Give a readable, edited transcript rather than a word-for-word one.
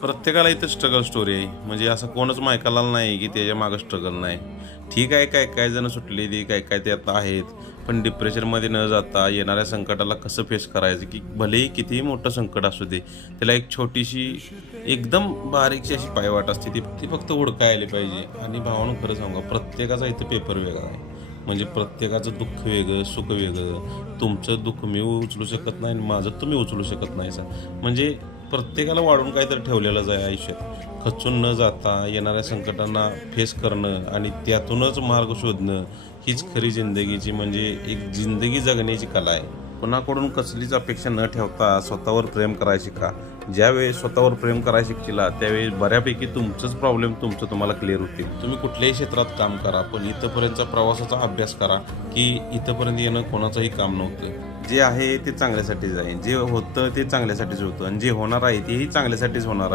प्रत्येकाला इथं struggle story आहे. म्हणजे असं कोणच मायकाला नाही की त्याच्या मागं स्ट्रगल नाही. ठीक आहे, काय काय जण सुटलेली, काय काय त्यात आहेत. पण डिप्रेशनमध्ये न जाता येणाऱ्या संकटाला कसं फेस करायचं, की भलेही कितीही मोठं संकट असू दे, त्याला एक छोटीशी एकदम बारीकशी अशी पायवाट असते, ती ती फक्त हुडकायला आली पाहिजे. आणि भावानं खरं सांगू, प्रत्येकाचा इथं पेपर वेगळा आहे. म्हणजे प्रत्येकाचं दुःख वेगळं, सुख वेगळं. तुमचं दुःख मी उचलू शकत नाही आणि माझं तुम्ही उचलू शकत नाही सर. म्हणजे प्रत्येकाला वाढून काहीतरी ठेवलेलंच आहे आयुष्यात. खचून न जाता येणाऱ्या संकटांना फेस करणं आणि त्यातूनच मार्ग शोधणं हीच खरी जिंदगीची म्हणजे एक जिंदगी जगण्याची कला आहे. कोणाकडून कसलीच अपेक्षा न ठेवता स्वतःवर प्रेम करायला शिका. ज्यावेळी स्वतःवर प्रेम करायला शिकशीला त्यावेळी बऱ्यापैकी तुमचंच प्रॉब्लेम तुम्हाला क्लिअर होतील. तुम्ही कुठल्याही क्षेत्रात काम करा, पण इथंपर्यंतचा प्रवासाचा अभ्यास करा की इथंपर्यंत येणं कोणाचंही काम नव्हतं. जे आहे ते चांगल्यासाठीच आहे. जे होतं ते चांगल्यासाठीच होतं आणि जे होणार आहे तेही चांगल्यासाठीच होणार आहे.